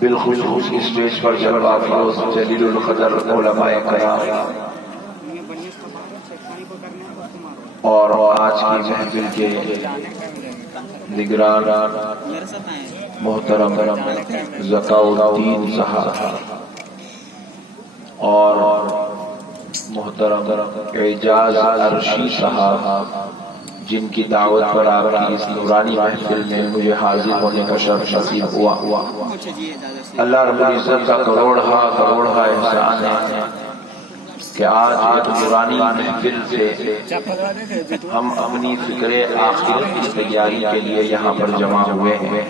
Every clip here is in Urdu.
بالخصوص اسٹیج پر جلوہ افروز جلیل القدر علماء کرام اور آج کی محفل کے نگران محترم ذکاءالدین صاحب اور محترم اعجاز عرشی صاحب، جن کی دعوت پر آپ کی اس نورانی محفل میں مجھے حاضر ہونے کا شرف نصیب ہوا۔ اللہ رب العزت کا کروڑہا احسان ہے کہ آج ایک نورانی محفل سے ہم اپنی فکر آخرت کی تیاری کے لیے یہاں پر جمع ہوئے ہیں،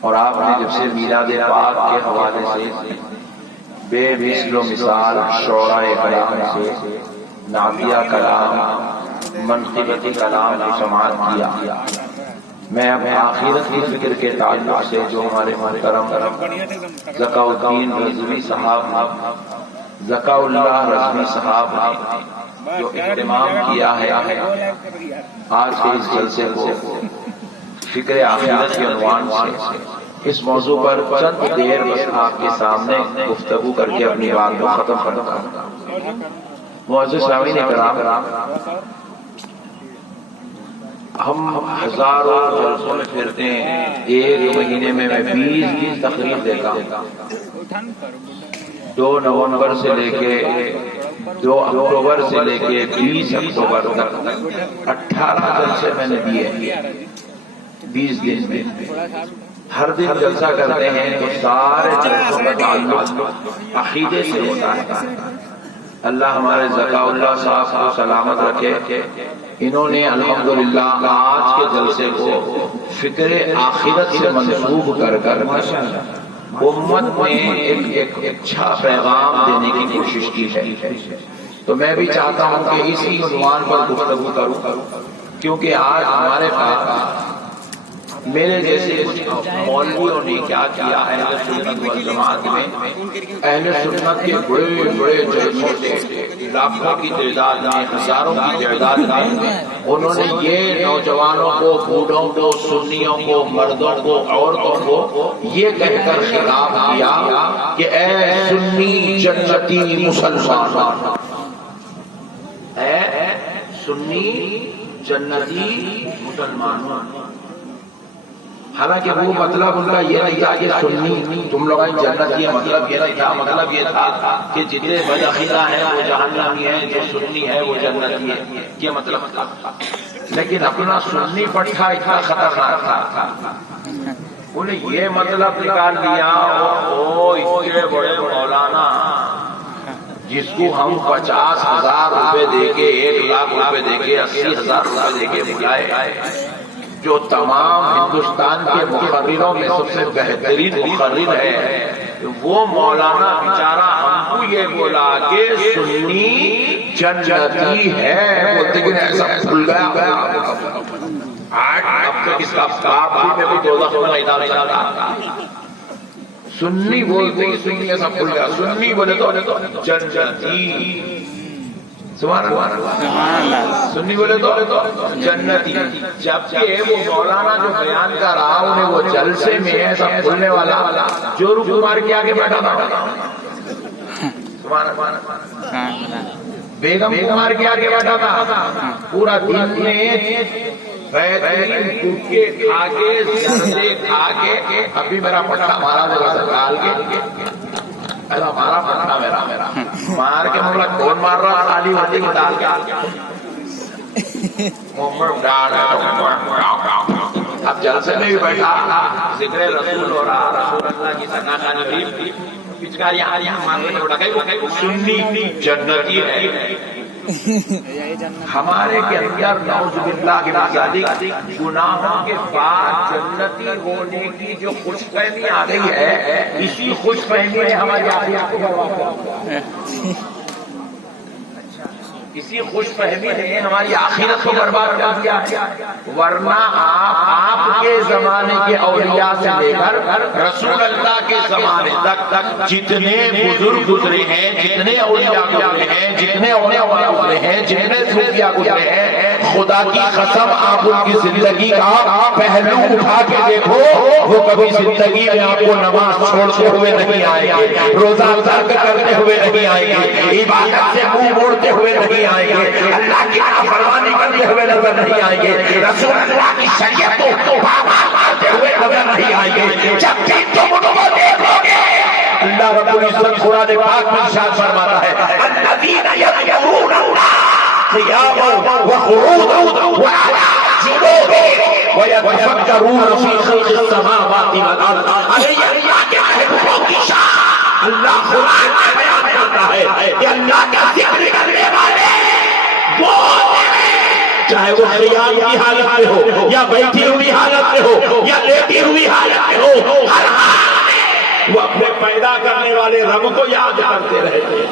اور آپ نے جب سے میلاد پاک کے حوالے سے بے مثل و مثال شعراء کلام سے نعتیہ کلام، منقبتی کلام کی سماعت کیا، میں اب آخرت کی فکر کے تعلق سے جو ہمارے محترم ذکاءالدین رضوی صاحب، ذکاء اللہ رضوی صاحب جو اہتمام کیا ہے آج کے اس جلسے کو فکر آخرت کے عنوان سے، اس موضوع پر چند دیر بس آپ کے سامنے گفتگو کر کے اپنی بات کو ختم کرتا ہوں۔ معزز سامعین کرام، ہم ہزاروں جلسوں میں پھرتے ہیں، ایک مہینے میں 20 تقریر دیتا ہوں، 2 نومبر سے لے کے 2 اکتوبر سے لے کے 20 اکتوبر تک 18 جلسے میں نے دیے 20 دن میں۔ ہر دن جلسہ کرتے ہیں تو سارے جلسوں کا تعلق عقیدے سے ہوتا ہے۔ اللہ ہمارے ذکاء اللہ صاحب کو سلامت رکھے، انہوں نے الحمدللہ آج کے جلسے کو فکر آخرت سے منسوب کر امت میں ایک اچھا پیغام دینے کی کوشش کی ہے۔ تو میں بھی چاہتا ہوں کہ اسی عنوان پر گفتگو کروں، کیونکہ آج ہمارے پاس میرے جیسے کچھ مولویوں نے کیا کیا ہے، اہل سنت والجماعت میں اہل سنت کے بڑے بڑے جلسوں سے لاکھوں کی تعداد میں، ہزاروں کی تعداد میں انہوں نے یہ نوجوانوں کو، بوڑھوں کو، سنیوں کو، مردوں کو، عورتوں کو یہ کہہ کر خطاب کیا کہ اے سنی جنتی مسلمان، اے سنی جنتی مسلمان۔ حالانکہ وہ مطلب ان کا یہ نہیں تھا کہ سنی تم لوگ جنتی ہے، مطلب یہ نہیں تھا، مطلب یہ تھا کہ جتنے بدعقیدہ ہیں وہ جہنمی ہیں، جو سنی ہے وہ جنتی ہے، یہ مطلب تھا۔ لیکن اپنا سنی پٹھا اتنا خطرناک تھا، انہیں یہ مطلب نکال دیا وہ اتنے بڑے مولانا جس کو ہم 50,000 روپے دے کے، 1 لاکھ روپے دے کے، 80,000 روپے دے کے بلائے، جو تمام ہندوستان کے مقرروں میں سب سے بہترین مقرر ہے، وہ مولانا بیچارہ ہم کو یہ بولا کہ سنی جنتی ہے، بولتے کہ ایسا کھل گیا۔ اب تک اس کا باپ بھی میں بھی دوزخ میں میدان چلتا، سنی بولتے سنی ایسا کھل گیا، سنی بولے تو جنتی، سبحان اللہ، سنی بولے تو جنتی۔ جبکہ وہ مولانا جو بیان کر رہا انہیں وہ جلسے میں ایسا کھلنے والا جو کمار کے آگے بیٹھا تھا، بیگم کمار کے آگے بیٹھا تھا، پورا دن میں بہترین گٹکے کھا کے، زردے کھا کے، ابھی میرا پٹھا مارا جگہ سے ڈال کے، ایسا مارا پٹھا میرا مار کے مطلب کون مار رہا، خالی ہوتی کو ڈال کے اب جلسے میں بھی بیٹھا، ذکر رسول ہو رہا، رسول اللہ کی ثنا خوانی بھی، پچکاریاں مارنے میں اٹھا، سنی جنتی ہے۔ ہمارے کے اندر نعوذ باللہ کے مذالک گناہوں کے بعد جنتی ہونے کی جو خوش فہمی آ گئی ہے، اسی خوش فہمی نے ہماری آخرت کو برباد کر دیا۔ اسی خوش فہمی نے ہماری آخرت کو برباد کر دیا ہے، ورنہ آپ کے زمانے کے اولیاء سے لے کر رسول اللہ کے زمانے تک جتنے بزرگ گزرے ہیں، جتنے اولیاء گزرے ہیں، جتنے علماء گزرے ہیں، جتنے صوفیاء گزرے ہیں، خدا کی قسم آپ ان کی زندگی کا پہلو اٹھا کے دیکھو، وہ کبھی زندگی میں آپ کو نماز چھوڑتے ہوئے نہیں آئیں گے، روزہ ترک کرتے ہوئے نہیں آئیں گے، عبادت سے منہ موڑتے ہوئے نہیں آئیں گے، اللہ کی نافرمانی کرتے ہوئے نظر نہیں آئیں گے، رسول اللہ کی شریعت کو مانتے ہوئے نظر نہیں آئیں گے۔ جب بھی تم ان کو دیکھو گے، اللہ رب العزت قرآن پاک میں ارشاد فرماتا ہے الذین یذکرون اللہ قیاما وقعودا وعلی جنوبہم ویتفکرون فی خلق السماوات والارض۔ اللہ کی شان اللہ قرآن میں بیان کرتا ہے کہ اللہ کا ذکر کرنے والے وہ چاہے وہ قیام کی حالت میں ہو یا بیٹھی ہوئی حالت میں ہو یا لیٹی ہوئی حالت میں ہو، ہر حال میں وہ اپنے پیدا کرنے والے رب کو یاد کرتے رہتے ہیں،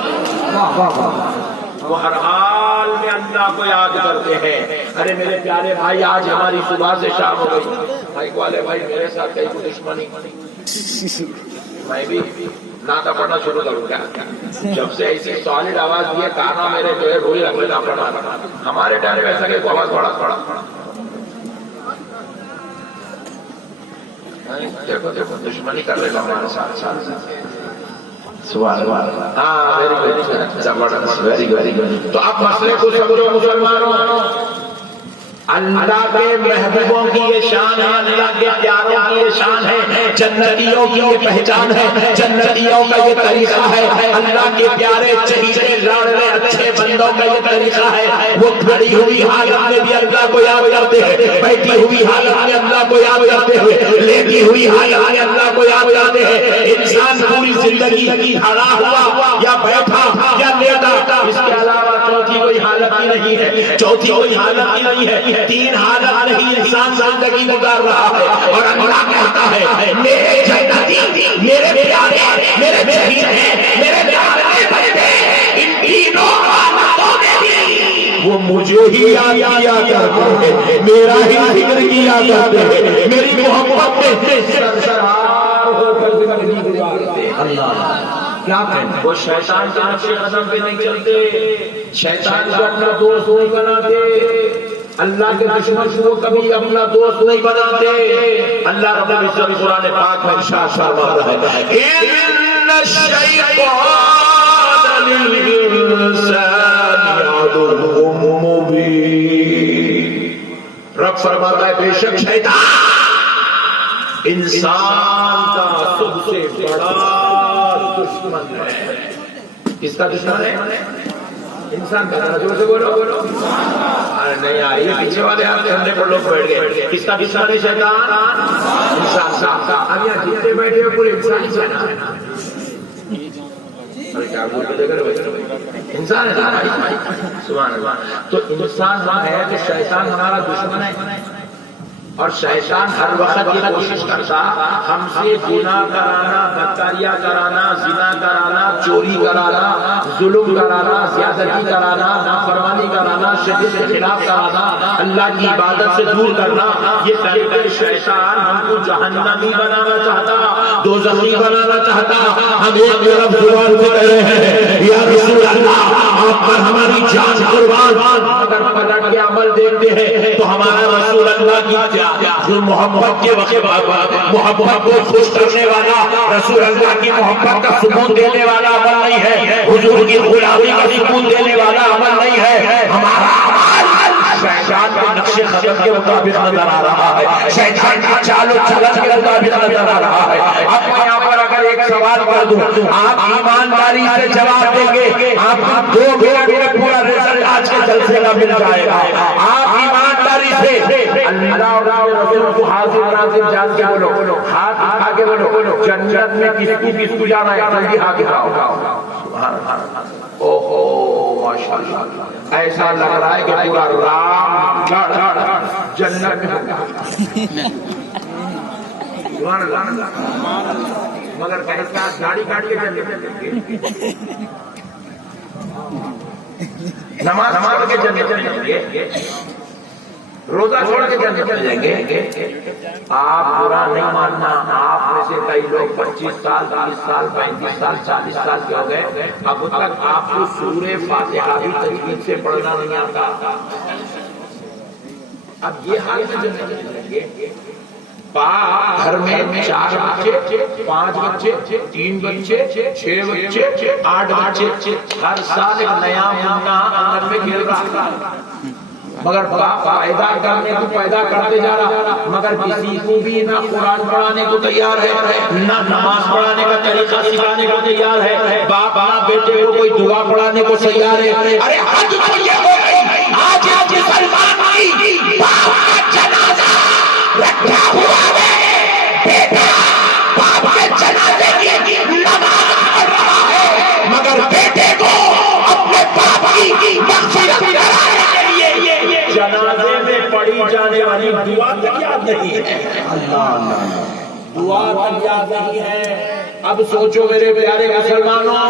وہ ہر حال میں اللہ کو یاد کرتے ہیں۔ ارے میرے پیارے بھائی، آج ہماری صبح سے شام ہو گئی، بھائی والے بھائی میرے ساتھ کئی کو دشمنی، میں بھی نعتہ پڑھنا شروع کروں کیا؟ جب سے ایسی سالڈ آواز دیے کانا میرے جو ہے روئی رکھنا پڑا، ہمارے ٹائم ایسا کہ کو آواز بڑا دیکھو دیکھو دشمنی کر رہے ہمارے ساتھ ہاں ویری گڈ۔ تو اب مسئلے کو سمجھو مسلمانوں، اللہ کے محبوبوں کی یہ شان ہے، اللہ کے پیاروں کی یہ شان ہے، جنتیوں کی یہ پہچان ہے، جنتیوں کا یہ طریقہ ہے، اللہ کے پیارے چہیتے لاڈلے اچھے بندوں کا یہ طریقہ ہے، وہ کھڑی ہوئی حالت میں بھی اللہ کو یاد کرتے ہیں، بیٹھی ہوئی حالت میں اللہ کو یاد کرتے ہوئے، لیٹی ہوئی حالت میں اللہ کو یاد کرتے ہیں۔ انسان پوری زندگی کھڑا ہوا یا بیٹھا یا لیٹا، اس کے علاوہ چوتھی کوئی حالت ہی نہیں ہے، چوتھی کوئی حالت ہی نہیں ہے، تین حالت نہیں انسان زندگی گزار رہا ہے، اور اللہ کہتا ہے میرے جنتی، میرے پیارے، میرے چہیتے، میرے پیارے بندے، ان تینوں حالتوں میں بھی وہ مجھے ہی یاد کیا کرتے ہیں، میرا ہی ذکر کیا کرتے ہیں، میری محبت میں سرشار ہو کر زندگی گزارتے ہیں۔ اللہ کیا کہیں، وہ شیطان کے نقش قدم پہ نہیں چلتے، شیطان کو اپنا دوست نہیں بناتے، اللہ کے دشمن کو کبھی اپنا دوست نہیں بناتے۔ اللہ رب العزت قرآن پاک میں ارشاد فرماتا ہے ان الشیطان للانسان عدو مبین۔ رب فرماتا ہے بے شک شیطان انسان کا سب سے بڑا دشمن ہے۔ کس کا دشمن ہے؟ انسان کا۔ جو سے بولو ارے نہیں آئی، پیچھے والے آتے ہم نے پر لوگ بیٹھ گئے۔ کس کا دشمن ہے شیطان؟ انسان کا۔ اب یہاں جتنے بیٹھے ہو پورے انسان ہی ہے نا، کیا بولتے انسان ہے نا، سبحان اللہ۔ تو انسان ہے کہ شیطان ہمارا دشمن ہے، اور شیطان ہر وقت یہ کوشش کرتا ہم سے گناہ کرانا، بدکاریاں کرانا، زنا کرانا، چوری کرانا، ظلم کرانا، زیادتی کرانا، نافرمانی کرانا، شریعت کے خلاف کرانا، اللہ کی عبادت سے دور کرنا۔ یہ طریقے شیطان ہم کو جہنمی بنانا چاہتا، دوزخی بنانا چاہتا۔ ہم ایک طرف زبان سے کہہ رہے ہیں یا رسول اللہ آپ پر ہماری جان قربان، اگر پلٹ کے عمل دیکھتے ہیں تو ہمارا رسول اللہ کی محبت کے وقت محبت کو خوش کرنے والا، رسول اللہ کی محبت کا سکون دینے والا عمل نہیں ہے، حضور کی غلامی کا سکون دینے والا عمل نہیں ہے۔ ہمارا عمل شیطان کے نقش قدم کے مطابق نظر آ رہا ہے، شیطان کی چال و چلن کے مطابق نظر آ رہا ہے۔ اب میں یہاں پر اگر ایک سوال کر دوں، آپ ایمانداری سے جواب دیں گے، آپ کو 2 منٹ میں پورا رزلٹ آج کے جلسے کا مل جائے گا۔ آپ ایمانداری سے اللہ اور رسول کو حاضر ناظر جان کے بولو، ہاتھ اٹھا کے بولو جنت میں کس کو جانا ہے، جلدی ہاتھ اٹھاؤ۔ سبحان اللہ، اوہو ماشاءاللہ، ایسا لگ رہا ہے کہ پورا رام جنت میں ہوگا۔ سبحان اللہ، مگر کہیں داڑھی کاٹ کے نماز چھوڑ کے جنت میں جائیں گے، روزہ چھوڑ کے جنت میں جائیں گے۔ آپ برا نہیں ماننا، آپ میں سے کئی لوگ 25 سال 30 سال 35 سال 40 سال کے ہو گئے، اب تک آپ کو سورہ فاتحہ بھی تجوید سے پڑھنا نہیں آتا۔ اب یہ حال میں جنت میں جائیں گے، گھر میں 4 بچے 5 بچے 3 بچے 6 بچے 8 بچے، ہر سال ایک نیا منا آنگن میں کھیل رہا، مگر باپ پیدا کرنے کو پیدا کرتے جا رہا، مگر کسی کو بھی نہ قرآن پڑھانے کو تیار ہے، نہ نماز پڑھانے کا طریقہ سکھانے کو تیار ہے، باپ بیٹے کو کوئی دعا پڑھانے کو تیار ہے۔ ارے حد تو یہ ہو گئی، آج مسلمان کی باپ کا جنازہ رکھا ہوا ہے، بیٹا باپ کے جنازے کی نماز پڑھ رہا ہے، مگر بیٹے کو اپنے باپ کی مغفرت کرانے کے لیے جنازے میں پڑھی جانے والی دعا تک یاد نہیں ہے۔ اللہ دعا تک یاد نہیں ہے۔ اب سوچو میرے پیارے مسلمانوں،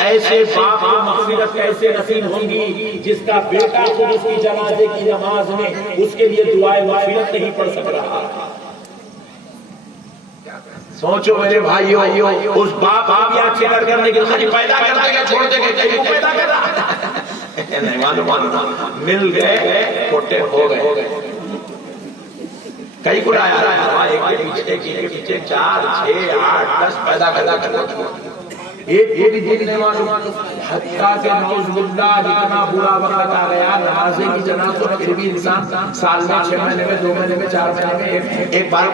ایسے باپ کو مغفرت کیسے نصیب ہوگی جس کا بیٹا خود اس کی جنازے کی نماز میں اس کے لیے دعائے مغفرت نہیں پڑھ سک رہا۔ سوچو میرے بھائیو، اس باپ بھی اچھے کرنے کے لیے پیدا کرنے کے چھوڑ دے گئے، کئی کو پیدا کر رہا نہیں معلوم، مل گئے کھوٹے ہو گئے، کئی کو آیا ایک کے پیچھے 4 6 8 10 پیدا کرنا، ایک بھی دن نہیں معلوم، حتیٰ کہ نعوذ باللہ اتنا برا وقت آ گیا نمازیں کی جنازہ تو پھر بھی انسان سال میں 6 مہینے میں 2 مہینے میں 4 مہینے میں ایک بار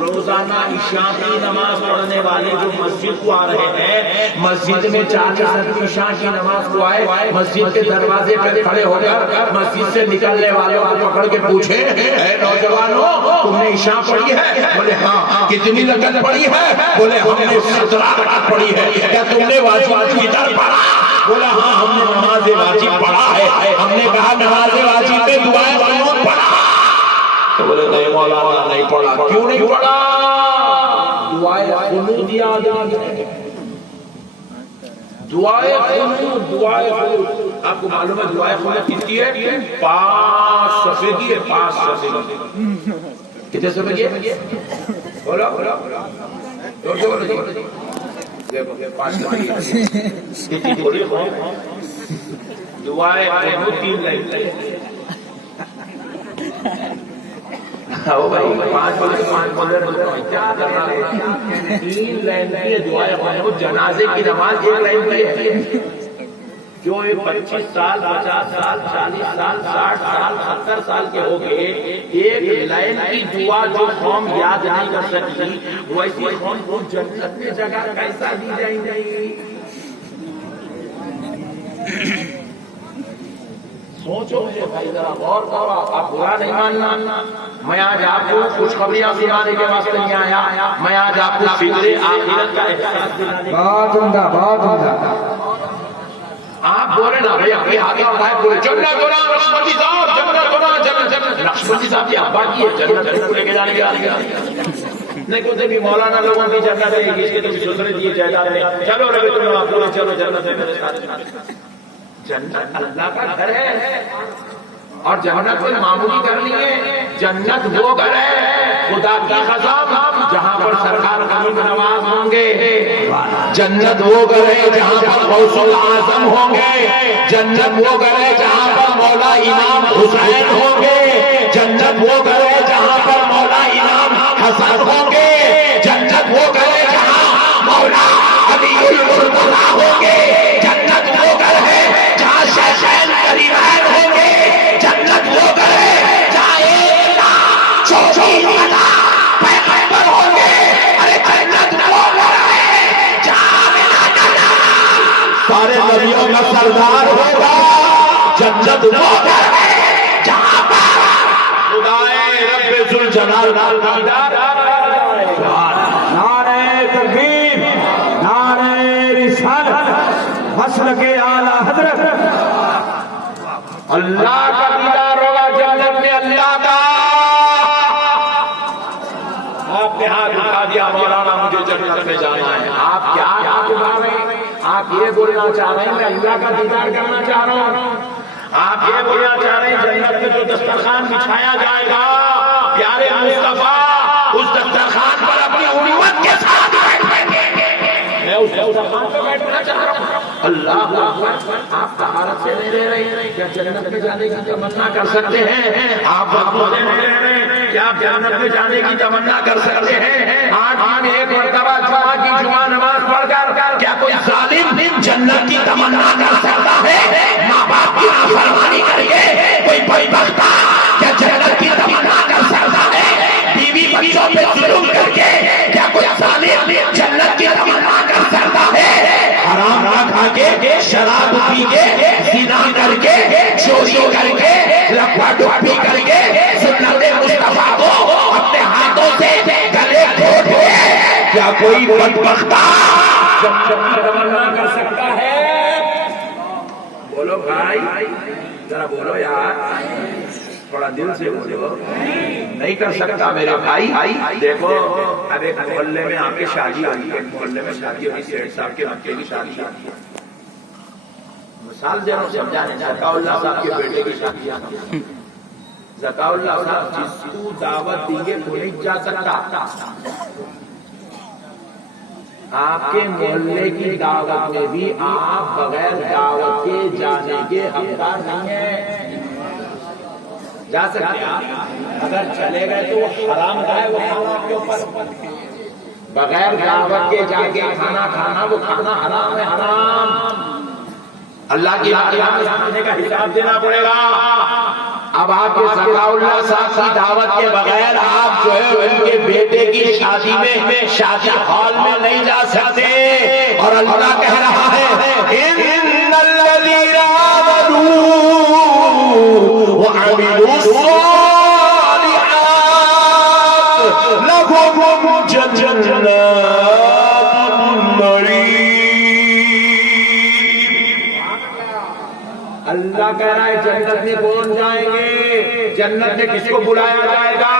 روزانہ عشاء کی نماز پڑھنے والے جو مسجد کو آ رہے ہیں، مسجد میں 40 آدمی عشاء کی نماز کو آئے، مسجد کے دروازے پہ کھڑے ہو کر مسجد سے نکلنے والوں کو پکڑ کے پوچھے، اے نوجوانوں تم نے عشاء پڑھی ہے؟ بولے ہاں۔ کتنی رکعت پڑھی ہے؟ بولے ہم نے 17 رکعت پڑھی ہے۔ کیا تم نے واجب الفطر پڑھا؟ بولا ہاں ہم نے نماز واجب پڑھا ہے۔ ہم نے کہا نماز واجب پہ دعائے قنوت پڑھا؟ تو بولے نہیں مولانا نہیں پڑھا۔ کیوں نہیں پڑھا؟ دعائے قنوت یاد نہیں، دعائے قنوت، دعائے قنوت آپ کو معلوم ہے دعائے قنوت کتنی ہے؟ 5 صفحے کی ہے، 5 صفحے کی۔ کتنے صفحے کی ہے؟ بولو بولو جوڑ کے بولو جی، دعائے قنوت 3 لائن، 3 لائن کی دعائے قنوت، جنازے کی نماز 1 لائن کی ہے۔ جو 25 سال 50 سال 40 سال 60 سال 70 سال کے ہو گئے، 1 لائن کی دعا جو قوم یاد نہیں کر سکتی، ویسی قوم کو جنت میں جگہ کیسا دی جائیں گی؟ سوچو میرے بھائی، ذرا غور کرو، آپ برا نہیں ماننا۔ میں آج آپ کو خوشخبریاں سنانے کے واسطے نہیں آیا، میں آج آپ کو فکر آخرت کا احساس دلانے کے بہت عمدہ، بہت عمدہ۔ آپ بولے نا بھائی اپنے ہاتھ اٹھائے بولے جنت ہونا نقشبندی صاحب، جنت ہونا جنت، نقشبندی صاحب کی ابا کی ہے جنت کو لے کے جانے کے نہیں کوتے بھی مولانا لوگوں کی جنت ہے، اس کے تو دوسرے دیے جائیداد ہے، چلو ربی تم آپ لوگ چلو جنت ہے میرے ساتھ۔ جنت اللہ کا گھر ہے، اور جنت کوئی معمولی گھر نہیں ہے، جنت وہ گھر ہے خدا کی قسم جہاں پر سرکار غریب نواز ہوں گے، جنت وہ گھر ہے جہاں پر غوث الاعظم ہوں گے، جنت وہ گھر ہے جہاں پر مولا امام حسین ہوں گے، جنت وہ گھر ہے جہاں پر مولا امام حسن ہوں گے، جنت وہ گھر ہے جہاں مولا علی المرتضی ہوں گے، جنت وہ گھر ہے جہاں شیخین کریمین ہوں گے، جنت وہ گھر ہے جہاں 1,44,000 پیغمبر ہوں گے۔ ارے جنت وہ گھر ہے جہاں آمنہ کا نام سارے نبیوں کا سردار ہوگا، جنت وہ گھر ہے جہاں پر خدائے رب ذوالجلال کا دیدار۔ نعرہ تکبیر، نعرہ رسالت، مسلک اعلی حضرت۔ اللہ کا دیدار ہوگا جنت میں، اللہ کا۔ آپ نے ہاتھ اٹھا دیا مولانا مجھے جنت میں جانا ہے، آپ کیا ہاتھ اٹھا رہے ہیں؟ آپ یہ بولنا چاہ رہے ہیں میں اللہ کا دیدار کرنا چاہ رہا ہوں؟ آپ یہ بولنا چاہ رہے ہیں جنت میں جو دسترخوان بچھایا جائے گا پیارے مصطفیٰ اس دسترخوان پر اپنی امت کے ساتھ بیٹھیں گے؟ میں اس دسترخوان پہ بیٹھنا چاہ رہا ہوں۔ اللہ آپ طہارت سے نہیں رہ رہے کیا جنت میں جانے کی تمنا کر سکتے ہیں؟ آپ وضو سے نہیں رہ رہے کیا آپ جنت میں جانے کی تمنا کر سکتے ہیں؟ آج ایک مرتبہ جمعہ کی جمعہ نماز پڑھ کر کیا کوئی ظالم جنت کی تمنا کر سکتا ہے؟ ماں باپ کی نافرمانی کر کے کوئی بدبخت کیا جنت کی تمنا کر سکتا ہے؟ بیوی بچوں پہ ظلم کر کے کیا کوئی ظالم جنت کی تمنا کر سکتا ہے؟ حرام نہ کھا کے شراب پی کے زنا کر کے چوری کر کے لپا ڈپی کر کے سنت مصطفیٰ کو اپنے ہاتھوں سے گلے گھونٹ کے کیا کوئی بدبخت تمنا کر سکتا ہے؟ بولو بھائی ذرا بولو یار تھوڑا دل سے بولو نہیں کر سکتا میرے بھائی دیکھو اب ایک محلے میں آپ کی شادی ہوئی ایک محلے میں شادی ہوئی سیٹ صاحب کے بچے کی شادی ہوئی مثال دے رہا ہوں سمجھانے زکا اللہ صاحب کے بیٹے کی شادی زکا اللہ صاحب جس کو دعوت دیں گے وہ نہیں جا سکتا آپ کے محلے کی دعوت میں بھی آپ بغیر دعوت کے جانے کے حقدار نہیں ہیں جا سکتے ہیں اگر چلے گئے تو وہ حرام کا ہے وہ کھانا آپ کے اوپر بغیر دعوت کے جا کے کھانا کھانا وہ کھانا حرام ہے حرام اللہ کی کھانے کا حساب دینا پڑے گا اب آپ کے زکا اللہ صاحب کی دعوت کے بغیر آپ جو ہے ان کے بیٹے کی شادی میں شادی ہال میں نہیں جا سکتے اور اللہ کہہ رہا ہے ان الذین آمنوا وعملوا الصالحات لهم جنات اللہ کہہ رہا ہے جنت میں کون جائیں گے؟ جنت میں کس کو بلایا جائے گا؟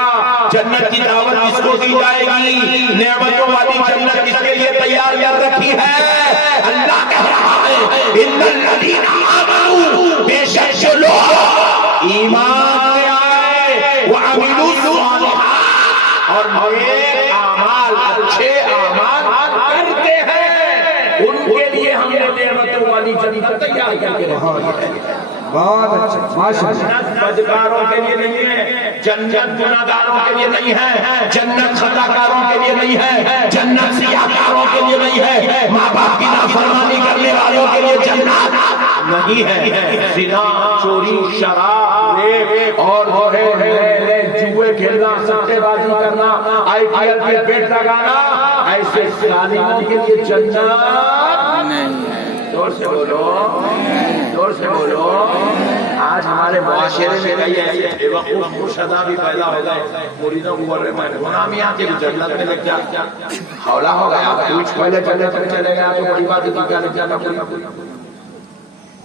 جنت کی دعوت کس کو دی جائے گی؟ نعمتوں والی جنت کس کے لیے تیار کر رکھی ہے؟ اللہ کہہ رہا ہے ان الذین آمنوا بے شک جو لوگ ایمان لے آئے وعملوا الصالحات اور نیک اعمال اچھے اعمال کرتے ہیں ان کے لیے ہم نے نعمتوں والی جنت تیار کر کے رکھی ہے بہت اچھا ماشاءاللہ بدکاروں کے لیے نہیں ہے جنت گناہگاروں کے لیے نہیں ہے جنت خطاکاروں کے لیے نہیں ہے جنت سیاہکاروں کے لیے نہیں ہے ماں باپ کی نافرمانی کرنے والوں کے لیے جنت نہیں ہے زنا چوری شراب ریپ اور جوئے کھیلنا سٹے بازی کرنا آئی پی ایل کے بیٹ لگانا ایسے ظالموں کے لیے جنت نہیں ہے زور سے بولو زور سے بولو آج ہمارے معاشرے میں کئی ایسے بے وقوف مرشدہ بھی پیدا ہو گئے مریدوں کو بول رہے ہیں غلامی آتی ہے جنت میں لگ جا حولا ہو گیا کچھ پہلے چلے گیا تو بڑی بات ہے کیا لگ جاتا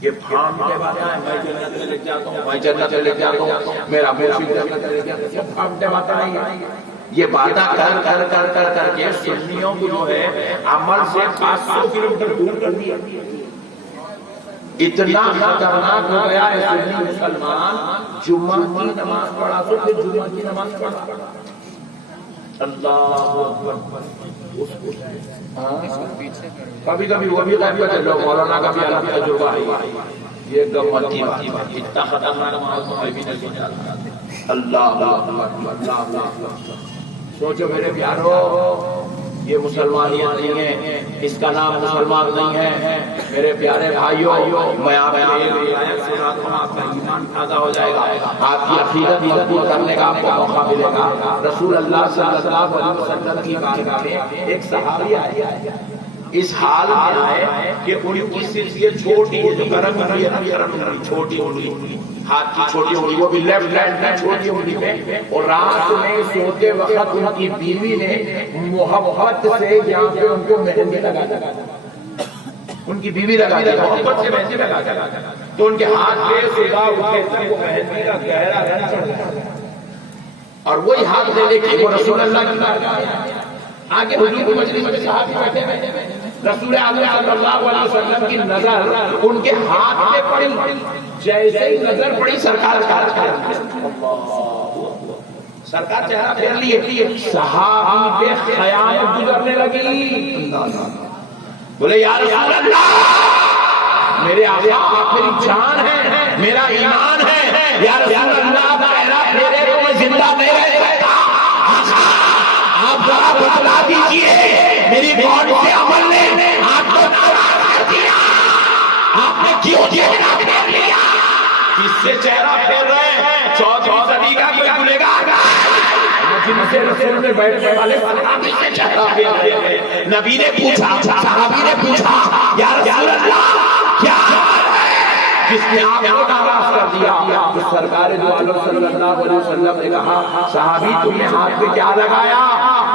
یہ بھام کے بات ہے میں جنت میں لگ جاتا ہوں میں جنت میں لگ جاتا ہوں میرا مرشد جنت میں لگ جاتا ہے بھام کے بات نہیں ہے یہ باتیں کر کے سنیوں کو جو ہے عمل سے 500 کلومیٹر دور کر دیا اتنا خطرناک ہو گیا ہے سنی مسلمان جمعہ کی نماز پڑھا تو پھر جمعہ کی نماز پڑھا اللہ کبھی کبھی وہ بھی غائب کرتے لوگ مولانا کا بھی الگ تجربہ ہے یہ ایک دم مت کی بات اتنا خطرناک نماز تو بھی نہیں جاتا اللہ سوچو میرے پیارو یہ مسلمانیت نہیں ہے اس کا نام مسلمان نہیں ہے میرے پیارے بھائیوں میں آپ کا ایمان تازہ ہو جائے گا آپ کی عقیدت مضبوط کرنے کا آپ کو موقع ملے گا رسول اللہ صلی اللہ علیہ وسلم کی بارگاہ میں ایک صحابی آئے اس حال میں آئے کہ ان کی صرف یہ چھوٹی جو گرم ہوئی چھوٹی انگلی ہاتھ کی چھوٹی انگلی وہ بھی لیفٹ ہینڈ میں چھوٹی انگلی میں اور رات میں سوتے وقت ان کی بیوی نے محبت سے یہاں پہ ان کو مہندی لگا ان کی بیوی لگا دی محبت سے مہندی لگا تو ان کے ہاتھ پہ صبح اٹھے وہ مہندی کا گہرا رنگ چڑھ گیا اور وہی ہاتھ لے لے کے وہ رسول اللہ کی بارگاہ میں آگے حضور کی مجلس میں صحابی بیٹھے رسول اعظم صلی اللہ علیہ وسلم کی نظر ان کے ہاتھ پہ پڑی، جیسے ہی نظر پڑی سرکار چہرہ پھیر لیے، صحابی پہ قیامت گزرنے لگی. بولے یا رسول اللہ، میرے آقا آپ میری جان ہے، میرا ایمان ہے، یا رسول اللہ چہرہ پھیرے تو میں زندہ نہیں رہ سکتا. آپ ذرا بتلا دیجئے میری کون سے عمل نے آپ کو ناراض کر دیا، آپ نے کیوں چہرہ پھیر لیا؟ کس سے چہرہ پھیر رہے ہیں؟ 14ویں صدی کا کوئی بھولے گا؟ جن سے رسول میں بیٹھنے والے صحابی سے چہرہ پھیر رہے ہیں. نبی نے پوچھا، صحابی نے پوچھا، یا رسول اللہ کیا جس نے آپ کو ناراض کر دیا؟ تو سرکار دو عالم صلی اللہ علیہ وسلم نے کہا، صحابی تم نے ہاتھ پہ کیا لگایا؟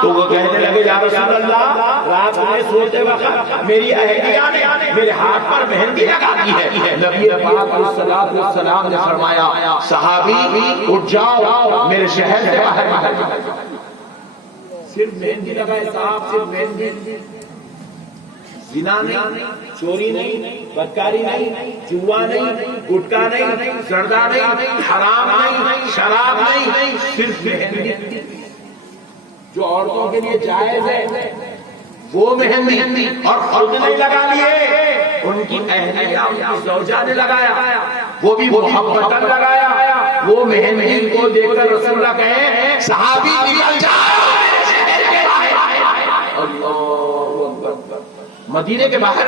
تو وہ کہنے لگے، یا رسول اللہ رات میں سوتے وقت میری اہلیہ نے میرے ہاتھ پر مہندی لگا دی ہے. نبی پاک علیہ الصلوۃ والسلام نے فرمایا، صحابی اٹھ جاؤ، میرے شہر سے باہر جاؤ. صرف مہندی لگائے صاحب، صرف مہندی. زنا نہیں، چوری نہیں، بدکاری نہیں، جوا نہیں، گٹکا نہیں، زردہ نہیں، حرام نہیں، شراب نہیں، صرف مہندی. جو عورتوں کے لیے جائز ہے وہ مہندی، اور خود نہیں لگا لیے، ان کی اہلیہ ان کی زوجہ نے لگایا، وہ بھی محبتاً لگایا. وہ مہندی کو دیکھ کر رسول اللہ کہے، صحابی نکل جاؤ. مدینے کے باہر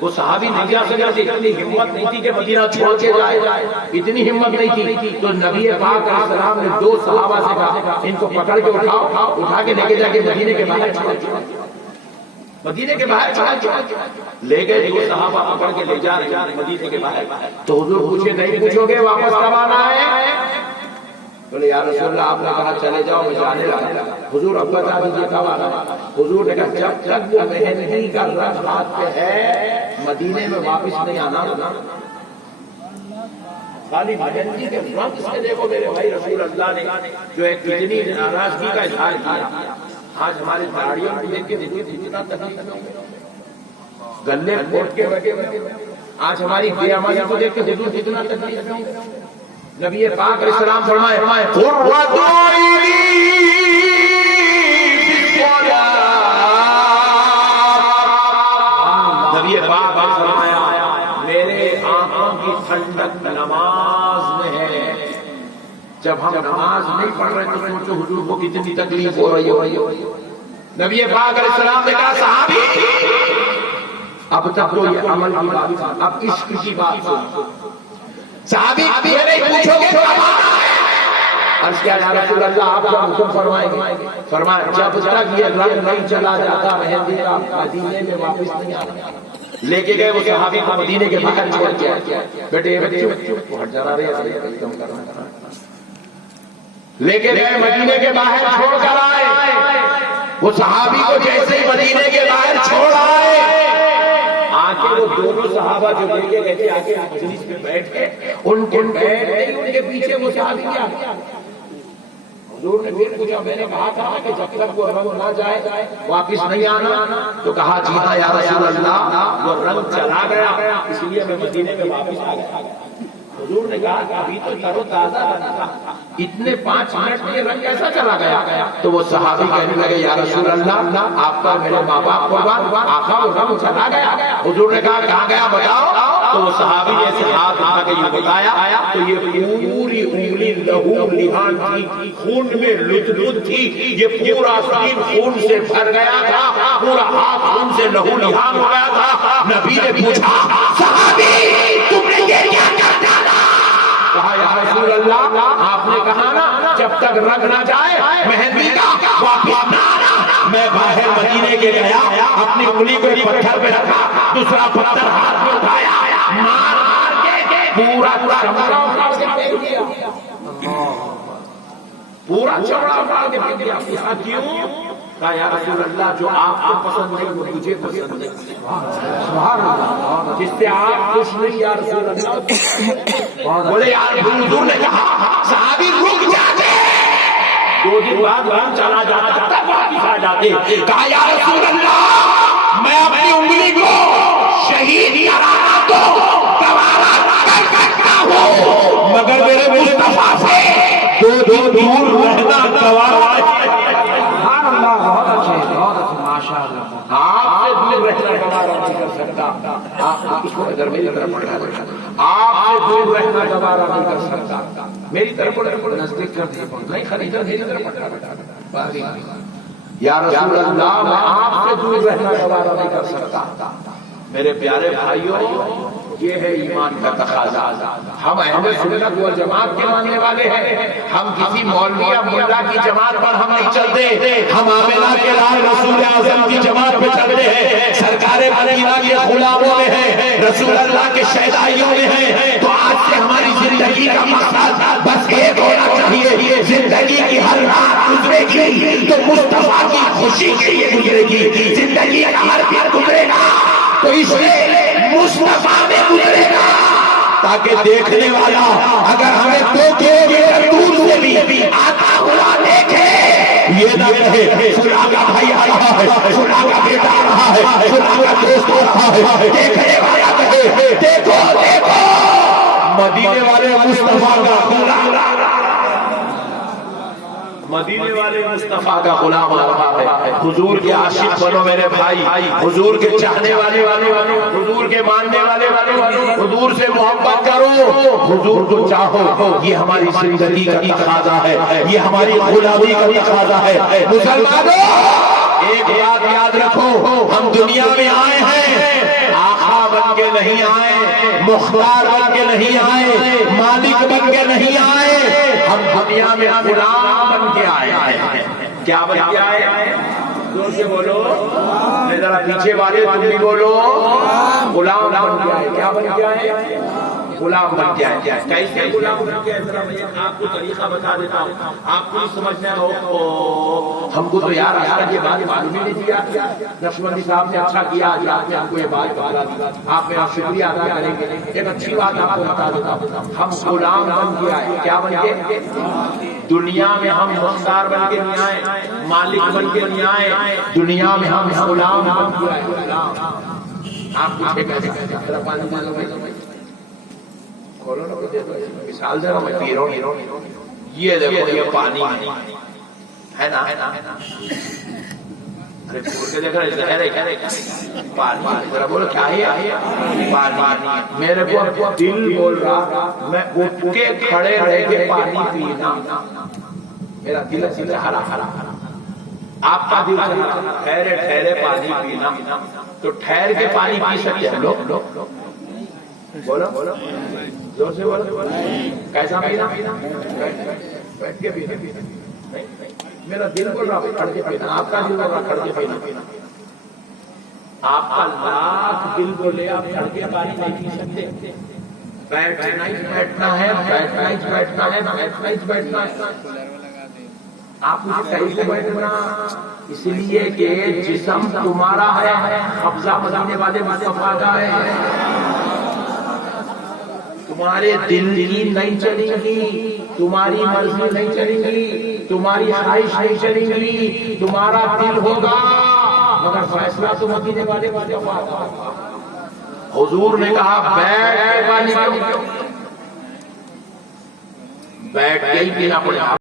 وہ صحابی نہیں جا سکتے، اتنی ہمت نہیں تھی کہ مدینہ چھوڑ کے جائے، اتنی ہمت نہیں تھی. تو نبی پاک علیہ السلام نے 2 صحابہ سے کہا، ان کو پکڑ کے اٹھاؤ، اٹھا کے لے کے جا کے مدینے کے باہر چھوڑ، مدینے کے باہر لے گئے. 2 صحابہ پکڑ کے لے جا رہے مدینے کے باہر. تو حضور پوچھے، نہیں پوچھو گے واپس کب آنا ہے؟ بولے یا رسول اللہ آپ نے کہا چلے جاؤ، میں جانے لگا. حضور اب بتا دیجیے کب آنا ہے؟ حضور نے کہا جب تک وہ مہندی کا رنگ ہاتھ پہ ہے مدینے میں واپس نہیں آنا. خالی مہندی کے رنگ سے دیکھو میرے بھائی رسول اللہ نے جو ایک اتنی ناراضگی کا اظہار کیا. آج ہماری داڑھیوں کو دیکھ کے جتنا تکلیف گلے پھوٹ کے بیٹھے، آج ہماری بے عملی کو دیکھ کے جتنا تکلیف. نبی پاک علیہ السلام فرمائے، نبی پاک نے فرمایا میرے آنکھوں کی ٹھنڈک نماز میں ہے. جب ہم نماز نہیں پڑھ رہے تو سوچو حضور کو کتنی تکلیف ہو رہی ہو. نبی پاک علیہ السلام نے کہا، صحابی اب تک تو یہ عمل کی بات تھی، اب عشق کی بات تھی. صحابی ابھی نہیں پوچھو گے عرض کیا یا رسول اللہ آپ کا حکم فرمائیں گے؟ فرمایا جب تک یہ رنگ نہیں چلا جاتا مہندی کا مدینے میں واپس نہیں آنا. لے کے گئے وہ صحابی کو مدینے کے باہر چھوڑ کے، بیٹے ہٹ جا رہے ہیں، لے کے گئے مدینے کے باہر چھوڑ کر آئے. وہ صحابی کو جیسے ہی مدینے کے باہر چھوڑ آئے، آکے وہ دونوں صحابہ جو لے کے گئے تھے آکے مجلس میں بیٹھ کے ان کے پیچھے وہ صحابی کیا. حضور نے پھر پوچھا، میں نے کہا تھا کہ جب تک وہ رنگ نہ جائے واپس نہیں آنا. تو کہا جی ہاں یا رسول اللہ وہ رنگ چلا گیا، اس لیے میں مدینے میں واپس آ گیا. حضور نے کہا کہ ابھی تو تر و تازہ رنگ تھا، اتنے 5 منٹ میں رنگ کیسا چلا گیا؟ تو وہ صحابی کہنے لگے، یا رسول اللہ آپ کا میرے ماں باپ قربان، آقا وہ رنگ چلا گیا. حضور نے کہا کہاں گیا بتاؤ. تو وہ صحابی جیسے ہاتھ اٹھا کے یہ بتایا تو یہ پوری انگلی لہو لہان تھی، خون میں لطف تھی، یہ پورا سین خون سے بھر گیا تھا، پورا ہاتھ خون سے لہو لہان ہو گیا تھا. نبی نے پوچھا، صحابی تم نے یہ کیا کر ڈالا؟ کہا یا رسول اللہ آپ نے کہا نا جب تک رنگ نہ جائے مہندی کا واپس نہ آنا. میں باہر مدینے کے گیا، اپنی انگلی کو پتھر پہ رکھا، دوسرا پتھر ہاتھ میں اٹھایا، مار مار کے پورا چمڑا اٹھا کے پھینک دیا، پورا چمڑا اٹھا کے پھینک دیا. پوچھا کیوں؟ کہا یا رسول اللہ جو آپ کو پسند نہیں وہ مجھے پسند نہیں. سبحان اللہ، جس سے آپ خوش نہیں یا رسول اللہ. بولے یار حضور نے کہا صحابی رک جاتے، 2 دن بعد رنگ چلا جاتا تب واپس آ جاتے. کہا یا رسول اللہ میں اپنی انگلی کو شہید کرانا تو گوارا کر سکتا ہوں، مگر میرے مصطفیٰ سے دور رہنا گوارا سبحان اللہ، بہت اچھے ماشاء اللہ۔ آپ سے دور رہنا گوارا نہیں کر سکتا، آپ اس کو ادھر میری طرف پڑھا آپ سے دور رہنا گوارا نہیں کر سکتا، میری طرف پڑھا نزدیک کر دیا نہیں خریدا میری طرف پڑھا یا رسول اللہ میں آپ سے دور رہنا گوارا نہیں کر سکتا۔ میرے پیارے بھائیوں، یہ ہے ایمان کا تقاضا۔ ہم اہل سنت والجماعت کے ماننے والے ہیں، ہم کسی مولوی یا ملا کی جماعت پر ہم نہیں چلتے، ہم آمنہ کے لال رسول اعظم کی جماعت پہ چلتے ہیں، سرکار مدینہ کے غلاموں میں ہیں، رسول اللہ کے شہدائیوں میں ہیں۔ تو آج سے ہماری زندگی کا مقصد بس ایک ہونا چاہیے، زندگی کی ہر رات گزرے گی تو مصطفیٰ کی خوشی کے لیے گزرے گی، زندگی کا ہر دن گزرے گا تو اس میں مصطفیٰ میں گزرے گا، تاکہ دیکھنے والا اگر ہمیں 2 کلومیٹر دور سے بھی آتا ہوا دیکھے، یہ نہ کہے فلاں کا بھائی آ رہا ہے، فلاں کا بیٹا آ رہا ہے، فلاں کا دوست آ رہا ہے، دیکھنے والا کہے دیکھو دیکھو مدینے والے مصطفیٰ کا غلام، مدینے والے مصطفیٰ کا غلام آ رہا ہے۔ حضور کے عاشق بنو میرے بھائی، حضور کے چاہنے والے، حضور کے ماننے والے، حضور سے محبت کرو، حضور کو چاہو، یہ ہماری زندگی کا تقاضا ہے، یہ ہماری غلامی کا تقاضا ہے۔ مسلمانوں ایک بات یاد رکھو، ہم دنیا میں آئے ہیں، آقا بن کے نہیں آئے، مختار بن کے نہیں آئے، مالک بن کے نہیں آئے، ہم دنیا میں غلام بن کے آئے ہیں۔ کیا بن کے آئے ہیں؟ زور سے بولو، ذرا پیچھے والے تم بھی بولو، غلام بن کے آئے۔ کیا بن کے آئے؟ غلام بن کے آئے۔ کیسے غلام بن کے آئے؟ ذرا میں آپ کو طریقہ بتا دیتا ہوں، آپ کو سمجھنا ہو۔ ہم کو تو یار یہ بات معلوم ہی نہیں کیا، نقشبندی صاحب نے اچھا کیا، آج آپ نے ہم کو یہ بات بتا دی، آپ میرا شکریہ ادا کریں گے۔ ایک اچھی بات آپ کو بتا دیتا ہوں، ہم غلام بن کے آئے۔ کیا بن کے؟ دنیا میں ہم مختار بن کے نہیں آئے، مالک بن کے نہیں آئے، دنیا میں ہم غلام بن کے آئے۔ آپ پوچھے کیسے؟ ذرا پانی مانگو بھائی، کھولو نا، مثال ذرا میں پی رہا ہوں، یہ دیکھو یہ پانی ہے نا، ارے کھول کے دیکھ رہے زہر ہے، پانی، ذرا بولو کیا ہے؟ پانی۔ میرے کو دل بول رہا میں اٹھ کے کھڑے رہ کے پانی پینا، میرا دل ہرا ہرا، آپ کا دل ٹھہرے ٹھہرے پانی پینا، تو ٹھہر کے پانی پی سکتے ہیں لوگ؟ بولو زور سے بولو، کیسا پینا؟ بیٹھ کے پینا، میرا دل بول رہا کھڑ کے پینا، آپ کا دل بول رہا کھڑ کے پینا، آپ کا لاکھ دل بولے آپ کھڑ کے پانی نہیں پی سکتے، بیٹھنا ہی بیٹھنا ہے، بیٹھنا ہی بیٹھنا ہے، بیٹھنا ہی بیٹھنا ہے۔ آپ مجھے کیسے بیٹھنا؟ اس لیے کہ جسم تمہارا ہے، قبضہ مدینے والے مصطفیٰ کا ہے، تمہارے دل کی نہیں چلیں گی، تمہاری مرضی نہیں چلیں گی، تمہاری خواہش نہیں چلیں گی، تمہارا دل ہوگا مگر فیصلہ تو مدینے والے مصطفیٰ کا۔ حضور نے کہا بیٹھ کے پانی پیو، بیٹھ کے ہی پینا پڑے گا۔